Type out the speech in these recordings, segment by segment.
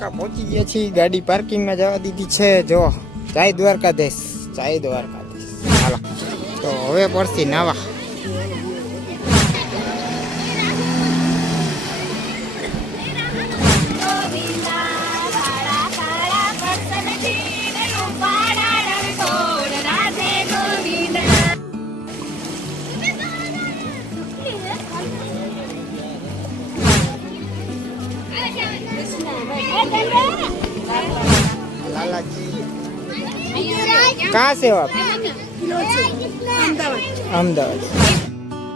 દ્વારકા પહોંચી ગયા છીએ. ગાડી પાર્કિંગમાં જવા દીધી છે. જો જય દ્વારકાધીશ, જય દ્વારકાધીશ. હાલો તો હવે પડતી નાવા. कहाँ से हो आप? अहमदाबाद.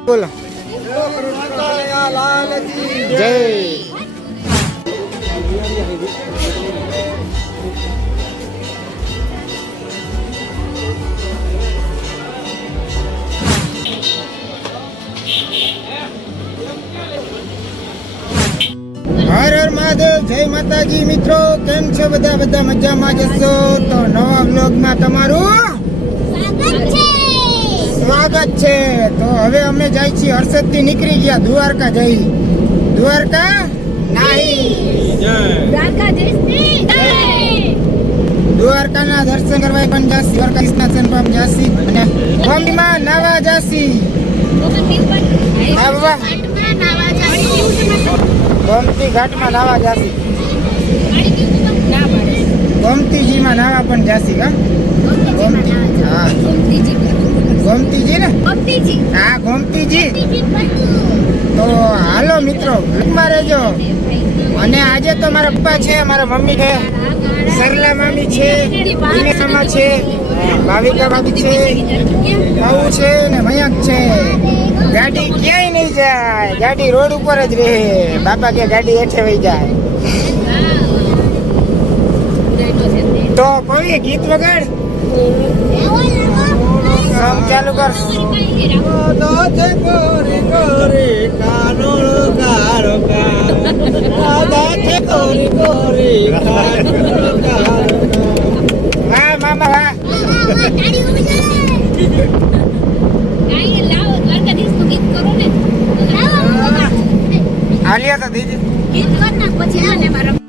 बोलो जय. हर हर महादेव. जय माताजी. મિત્રો કેમ છો બધા? બધા મજામાં જશો તો નવા વ્લોગ માં તમારું સ્વાગત છે. તો હવે અમે જાય છીએ હર્ષદ થી નીકળી ગયા દ્વારકા જઈ. દ્વારકા નહીં, દ્વારકા ના દર્શન કરવા પણ જાસી. દ્વારકાધીશ ના સંપામ જાસી અને ગોમતીમાં નાવા જાસી. ગોમતી ઘાટમાં નાવા જાસી. ગોમતીજીમાં નાવા પણ જાસી. કા ગોમતી? હા ગોમતીજી ને? હા ગોમતીજી. તો હાલો મિત્રો બ્લોગમાં રહેજો. અને આજે તો મારા પપ્પા છે, મારા મમ્મી છે, સરલા મામી છે, વિનેશમાં છે, ભાવિકા ભાભી છે, બાબુ છે ને મયંક છે. ગાડી ક્યાંય નહીં જાય, ગાડી રોડ ઉપર જ રહે. બાપા કે ગાડી હેઠે વહી જાય. તો કોઈ ગીત વગાડ. સમ ચાલુ કર. વાહ મામા વાહ. આલિયા તો દીદી ગીત કર નાખ પછી મને મારા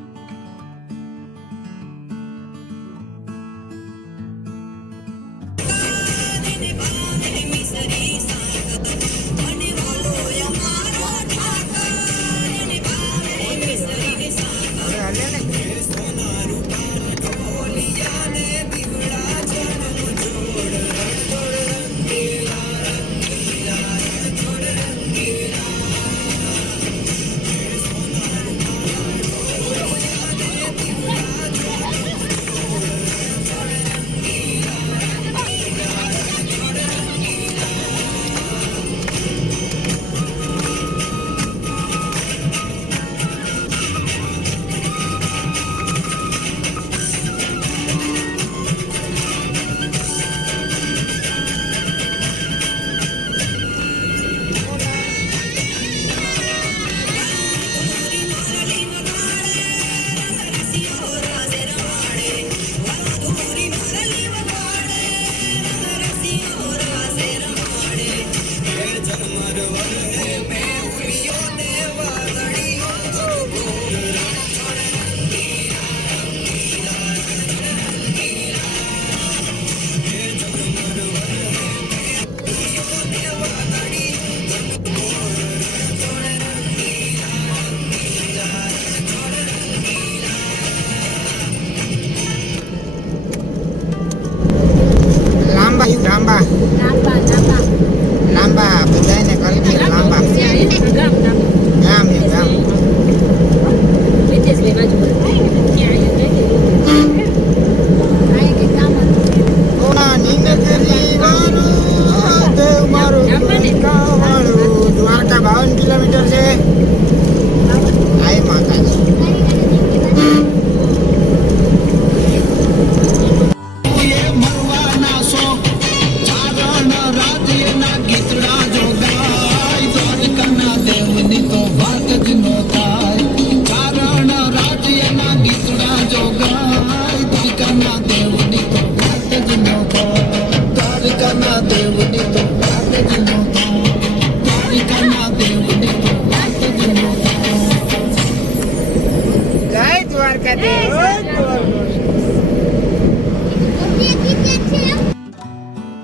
દ્વારકાધીશ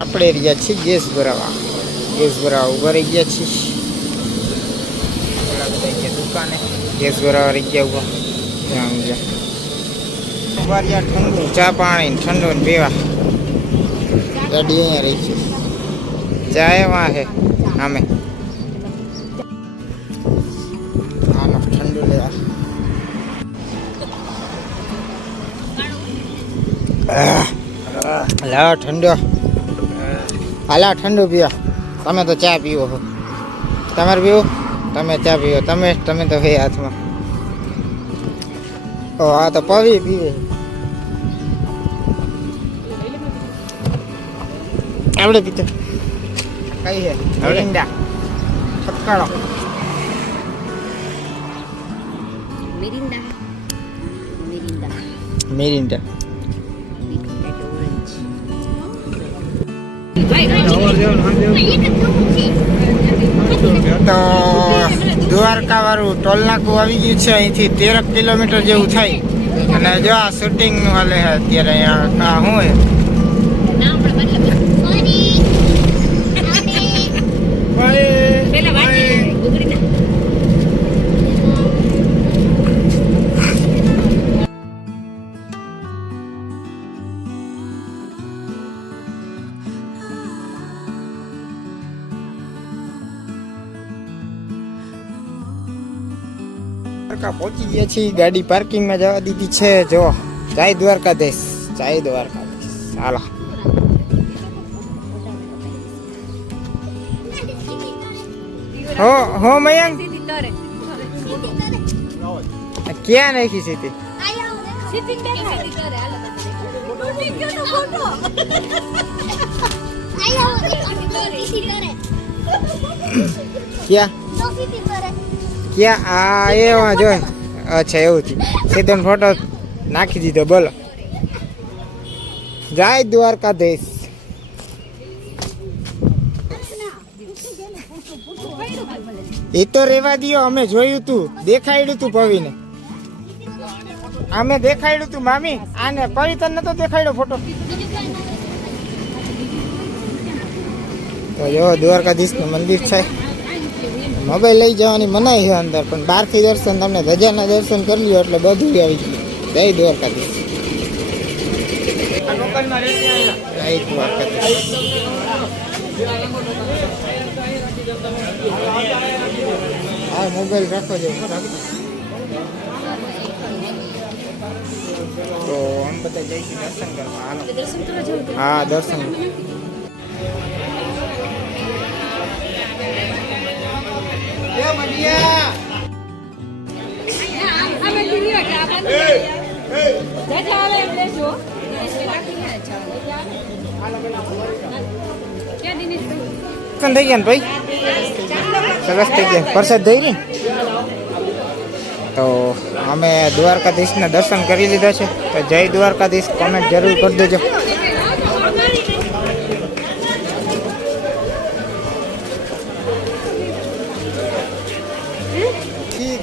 આપણે રહ્યા છીએ ગેસ ભરાવા ઉભા રહી ગયા છીએ દુકાને ગેસ ભરાવા રહી ગયા ઉભા ત્યાં ઉભા રહ્યા ઠંડુ ચા પાણી ઠંડુ ને પીવા ગાડી અહીંયા રહી છે ચાય વાં હે આમે આનો ઠંડુ લેવા લાવ ઠંડો હાલા ઠંડુ પીવો તમે તો ચા પીવો છો તમારે પીવો તમે ચા પીવો તમે તો હે હાથમાં ઓ આ તો પવી પીવે આવડે પીતો કઈ છે મિરિન્ડા ફટકાળો મિરિન્ડા તો દ્વારકા વાળું ટોલ નાકું આવી ગયું છે અહીંથી 13 કિલોમીટર જેવું થાય અને જો આ શૂટિંગ નું હાલે છે અત્યારે અહીંયા શું હે પહોંચી ગયા છીએ ગાડી પાર્કિંગમાં જવા દીધી છે જો જય દ્વારકાધીશ હાલો હો મયંક ક્યાં નાખી સીધી ક્યાં આ એવા જો અચ્છા એવું થયું સીધો ફોટો નાખી દીધો બોલો જય દ્વારકાધીશ એ તો રેવા દિયો અમે જોયું તું દેખાડ્યું તું પવીને અમે દેખાડ્યું તું મામી આને પવી તને નતો દેખાડ્યો ફોટો તો જો દ્વારકાધીશ નું મંદિર છે મોબાઈલ લઈ જવાની મનાઈ છે અંદર પણ બહારથી દર્શન તમને ધજાના દર્શન કરી લ્યો એટલે બધું આવી ગયું જય દ્વારકાધીશ હા મોબાઈલ રાખો જો તો આમ બધા જઈશું દર્શન કરવા હાલો હા દર્શન થઈ ગયા ને ભાઈ સરસ થઈ ગયા પ્રસાદ થઈ ને તો અમે દ્વારકાધીશના દર્શન કરી લીધા છે તો જય દ્વારકાધીશ કોમેન્ટ જરૂર કરી દેજો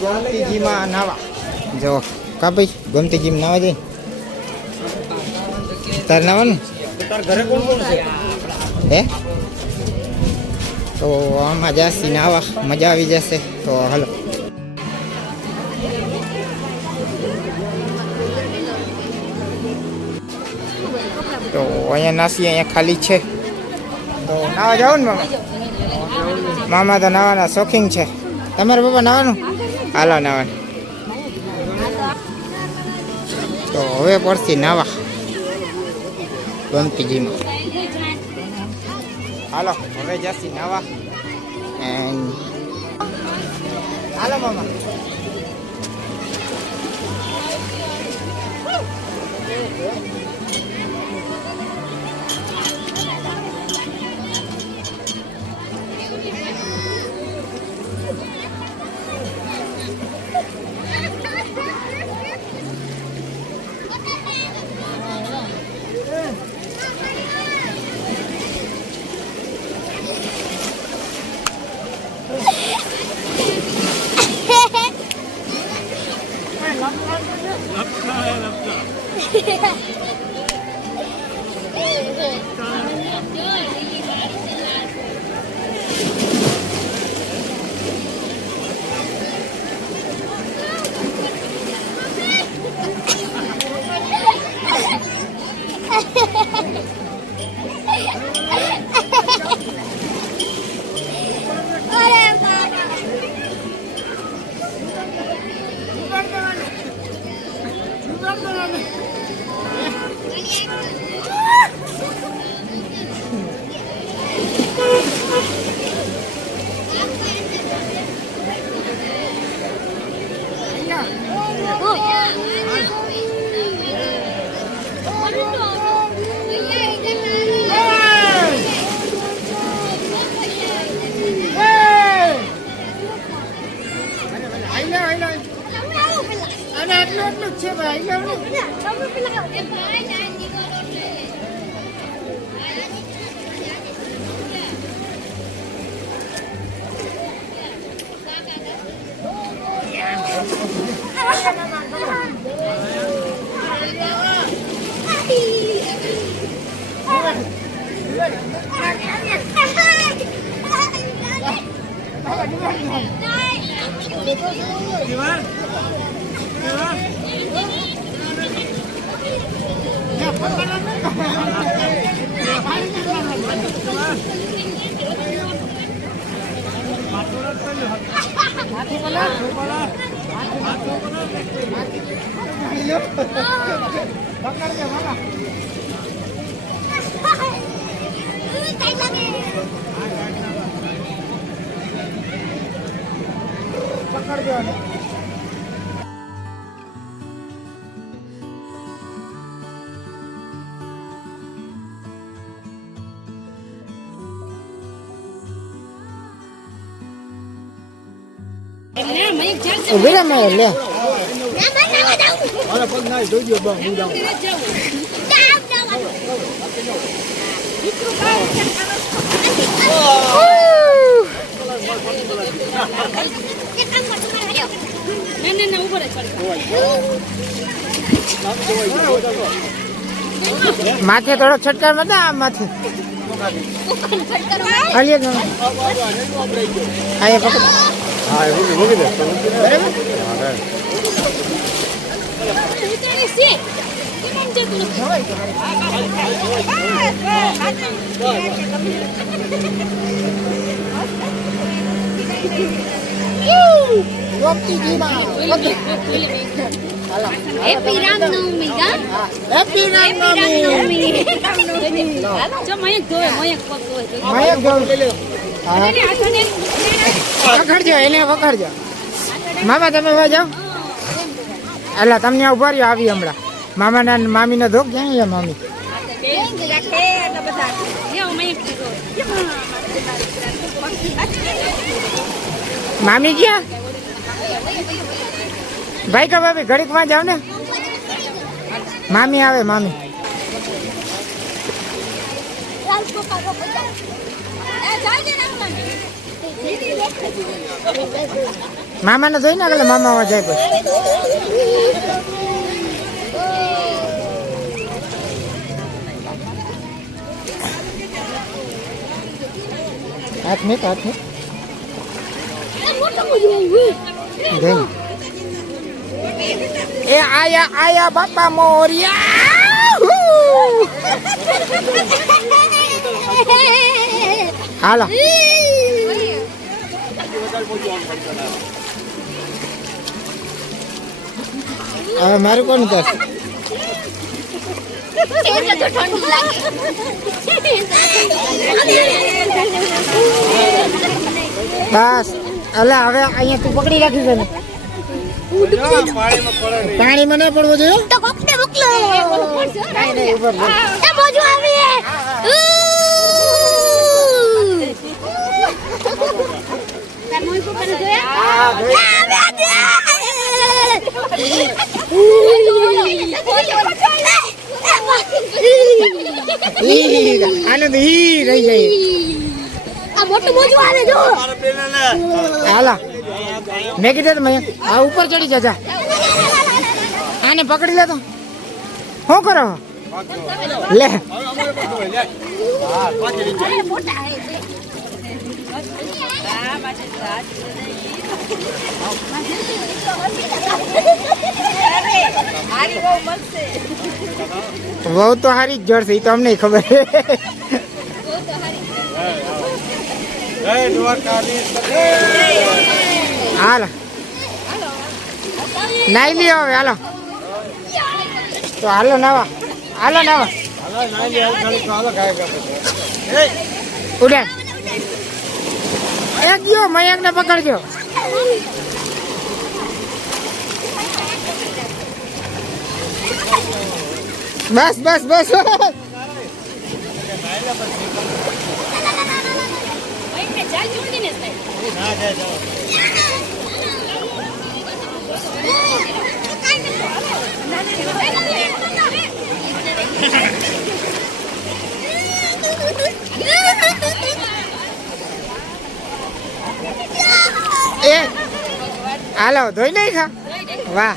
ગોમતીજીમાં નાવા જો કા ભાઈ ગોમતીજીમાં નાવા જઈ તાર નાવાનું તાર ઘરે કોણ કોણ છે હે તો આમાં જાસી નાવા મજા આવી જશે તો હાલો તો અહીંયા નાસી અહીંયા ખાલી છે તો નાવા જાવ ને મામા તો નાવાના શોખીન છે તમારે બાપા નાવાનું હાલો નાવાનું તો હવે પડતી નાવા ગોમતીજીમાં હાલો હવે જશી નાવા હાલો મામા ઉભી રહે મેં લે માથે થોડો છટકાર મત આ માથે હાલીએ તો આયા પકડ હા એ મૂકી દે હેપી રામનવમી કા હેપી રામનવમી જો મયક ધોવે મયક પગ ધોવે મયક ગયો પકડજો એને પકડજો મામા તમે વા જાઓ અલા તમને ઉભા રહ્યો આવી હમણાં મામાના મામીનો ધોક ક્યાં છે મામી મામી ક્યાં ભાઈ કા ભાભી ઘડીક માં જાવ ને મામી આવે મામી મામાને જોઈ ને મામા જાય પછી હાથ મેં એ આયા બાપા મોરિયા હાલો હવે મારું કોણ કરશે બસ અલા હવે અહીંયા તું પકડી રાખી છે ને પાણીમાં ના પડવો જોઈએ તો કોકને મોકલો નહીં ઉપર એ મોજુ આવી તાર મોય કો કરે જોયા આનંદ હી રહી જાય આ મોટું મોજુ આવે જો હાલા મેં કીધું મેં આ ઉપર ચડી જા આને પકડી લે તો શું કરો લે બહુ તો હારી જ જડશે એ તો અમને ખબર છે. હાલો નાઈ લ્યો હવે હાલો તો હાલો નવા ઉડાન એક ગયો મયંક ને પકડજો બસ બસ બસ એ હાલો ધોઈ નહીં ખા વાહ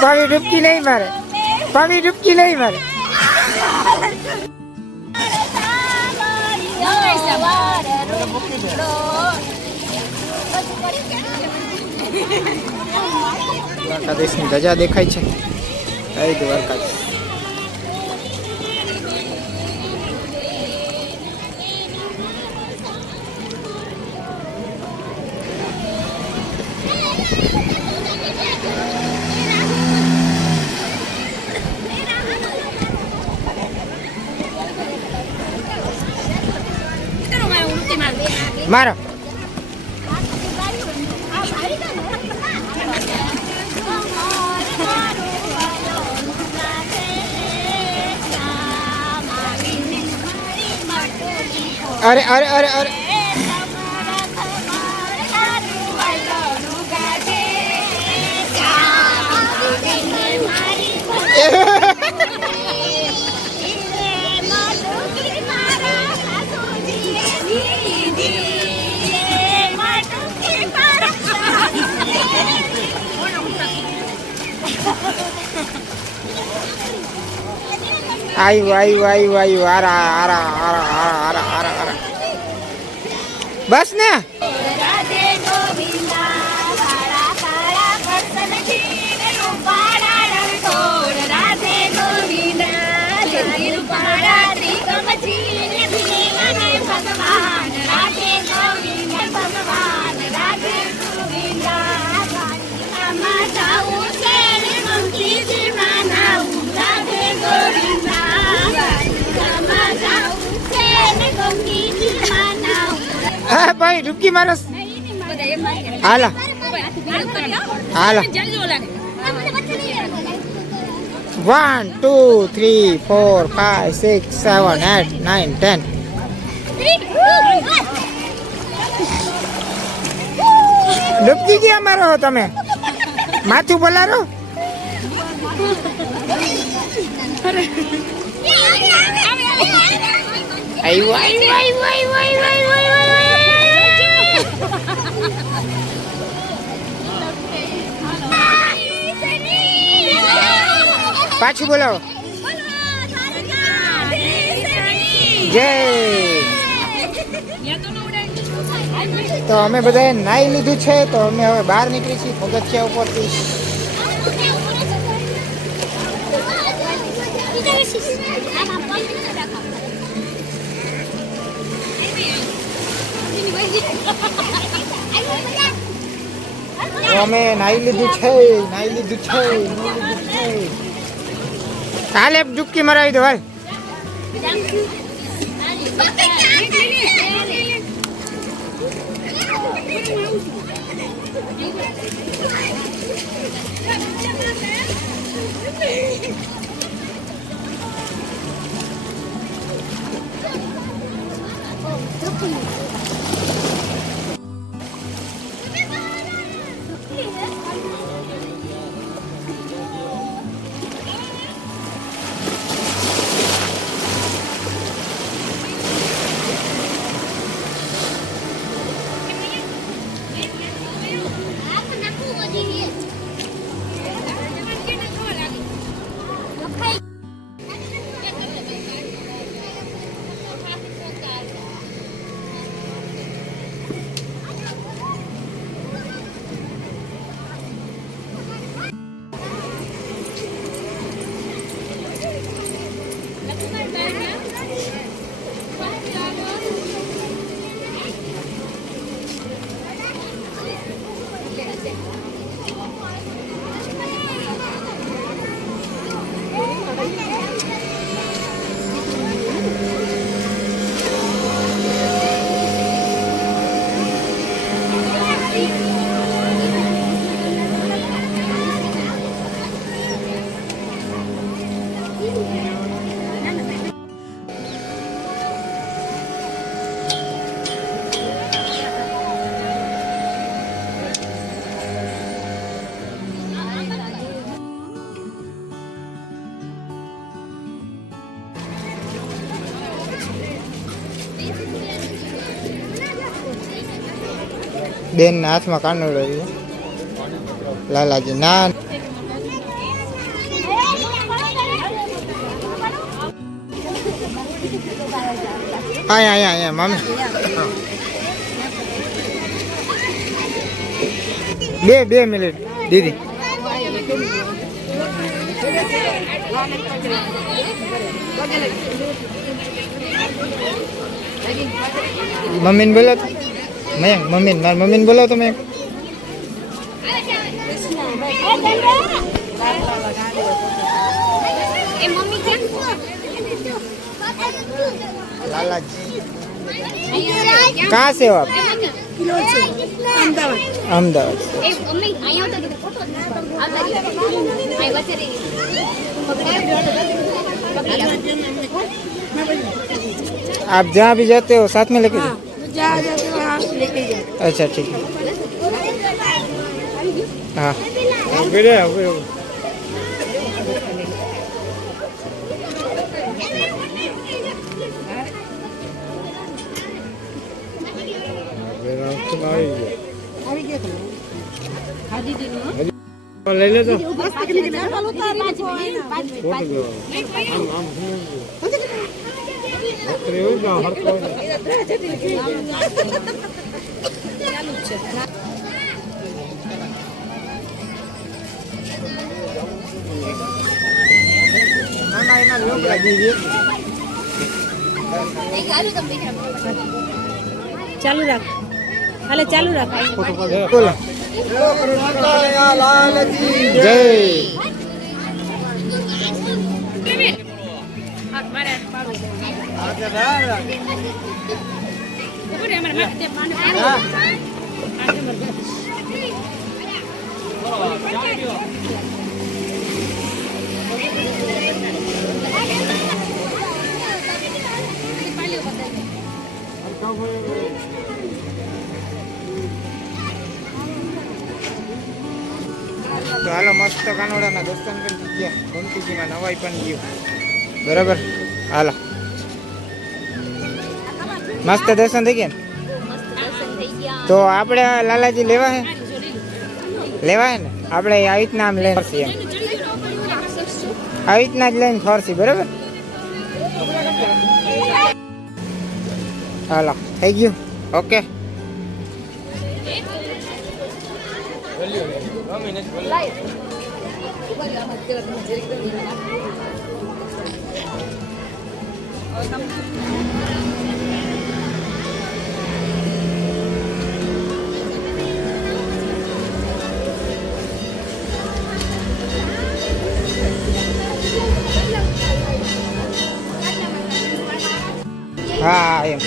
પાણી ડૂબકી નહીં મારે પાણી ડૂબકી નહીં મારે દ્વારકાધીશની ધજા દેખાય છે. જય દ્વારકાધીશ. મારો અરે અરે અરે અરે આવ્યું આરા આરા આરા આરા આરા આરા આરા બસ ને ભગવાન હા ભાઈ ડૂબકી મારસ બધા એમ મારે હાલા હાલો જલ્દી ઓલા 1 2 3 4 5 6 7 8 9 10 ડૂબકી ક્યાં મારો છો તમે માથું બોલારો આવ્યો પાછું બોલાવો જય તો અમે બધાએ નાઈ લીધું છે તો અમે હવે બહાર નીકળી છીએ પગથિયા ઉપરથી તો અમે નાઈ લીધું છે કાલે ડૂબકી મરાવી દો હાલ બેન ના હાથમાં કાનુડો છે લાલાજી ના અહીંયા મમ્મી બે મિનિટ દીદી મમ્મીને બોલો મયંક મારી મમ્મીને બોલો તમે लालाजी कहाँ से हो आप अहमदाबाद आप जहाँ भी जाते हो साथ में लेके जाओ अच्छा ठीक है हाँ ले ले तो ચાલુ રાખ હાલે ચાલુ રાખ બોલો જય ઉભરે અમારે માટે પાણી હા તો હાલો મસ્ત કાનોડાના દર્શન કરી ગયા ગમતીજીમાં નવાઈ પણ ગયું બરાબર હાલો મસ્ત દર્શન થઈ ગયા ને? તો આપણે લાલાજી લેવા હે લેવા હે ને આપણે આવી રીતના આમ લઈને ફરસી એમ આવી રીતના જ લઈને ફરસી બરાબર હાલો થઈ ગયું ઓકે હા એમ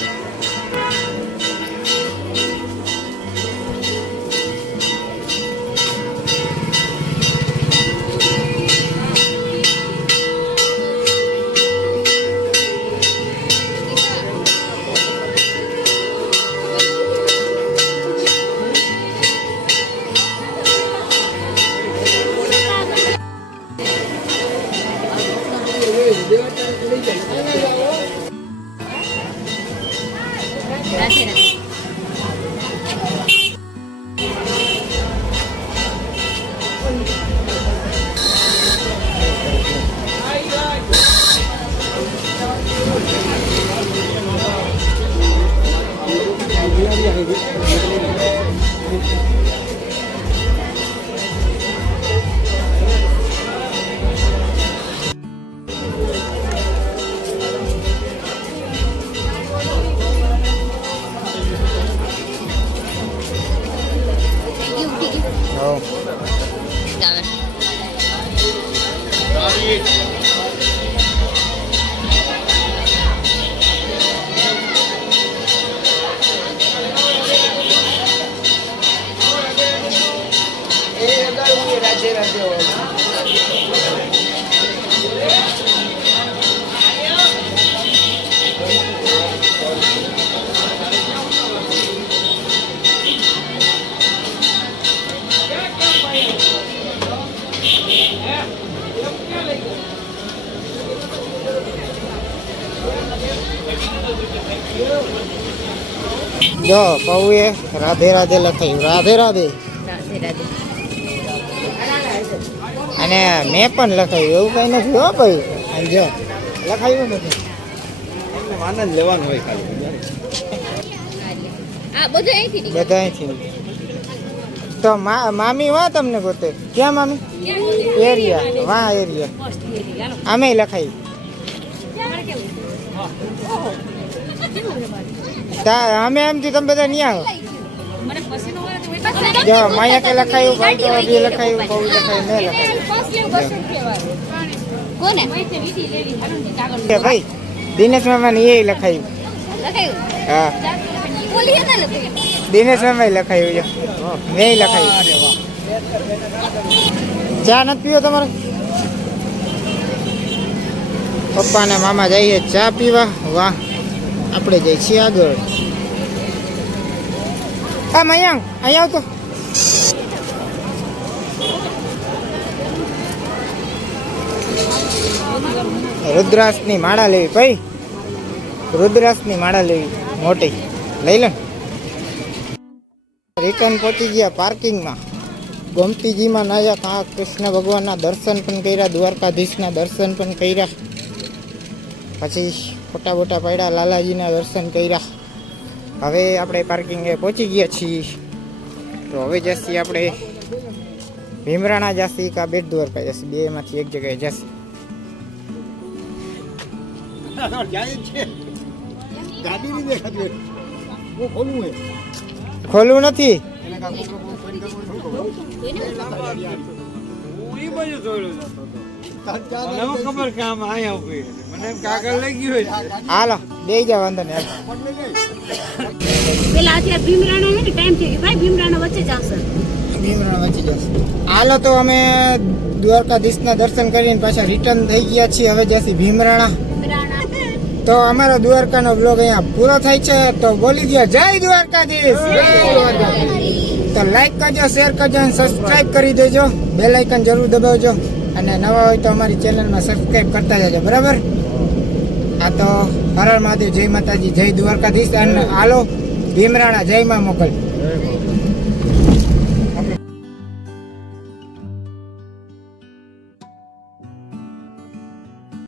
જો પૌએ રાધે રાધે લખાયું રાધે રાધે અને મેં પણ લખાયું એવું કઈ નથી હો ભાઈ અને જો લખાયું નથી આનંદ લેવાનો હોય ખાલી બધા અહીંથી બધા અહીંથી તો મામી વા તમને ગોતે ક્યાં મામી એરિયા વાહ એરિયા આમે લખાયું અમે એમથી તમે બધા નહીં આવો જો માયા કે લખાયું ભાઈ તો બી લખાયું બહુ લખાયું મેં લખાયું કે ભાઈ દિનેશ મામા ને એ લખાયું હા દિનેશ મામા લખાયું જો મેં લખાયું ચા નથી પીવો તમારે પપ્પા ને મામા જઈએ ચા પીવા વાહ આપણે જઈએ છીએ આગળ હા મયંક અહીંયા આવતો રુદ્રાસની માળા લેવી ભાઈ રુદ્રાસની માળા લેવી મોટી લઈ લો રિટર્ન પહોંચી ગયા પાર્કિંગમાં ગોમતીજીમાં નાયા ત્યાં કૃષ્ણ ભગવાનના દર્શન પણ કર્યા દ્વારકાધીશના દર્શન પણ કર્યા પછી ફોટા બોટા પાડ્યા લાલાજીના દર્શન કર્યા હવે આપણે પાર્કિંગે પહોંચી ગયા છીએ તો હવે જશે આપણે ભીમરાણા જશે કા બેટ દ્વારકા જશે બેમાંથી એક જગ્યાએ જશે ખોલવું નથી ખબર કામ આયા મને કાગળ લઈ ગયું હાલો બે જાવ વાંધો નહીં પેલા અત્યારે ભીમરાણા છે ને ટાઈમ થઈ ગયો ભાઈ ભીમરાણા વચ્ચે જ આવશે ભીમરાણા વચ્ચે જશે. હાલો તો અમે દ્વારકાધીશના દર્શન કરીને પાછા રિટર્ન થઈ ગયા છીએ હવે જ્યાંથી ભીમરાણા. તો અમારો દ્વારકાનો બ્લોગ અહીંયા પૂરો થાય છે. તો બોલી દો જય દ્વારકાધીશ. તો લાઈક કરજો, શેર કરજો અને સબસ્ક્રાઇબ કરી દેજો. બેલ આઇકન જરૂર દબાવજો અને નવા હોય તો અમારી ચેનલમાં સબસ્ક્રાઇબ કરતા જજો. બરાબર. આ તો હર હર મહાદેવ, જય માતાજી, જય દ્વારકાધીશ અને હાલો ભીમરાણા, જય માં મોગલ.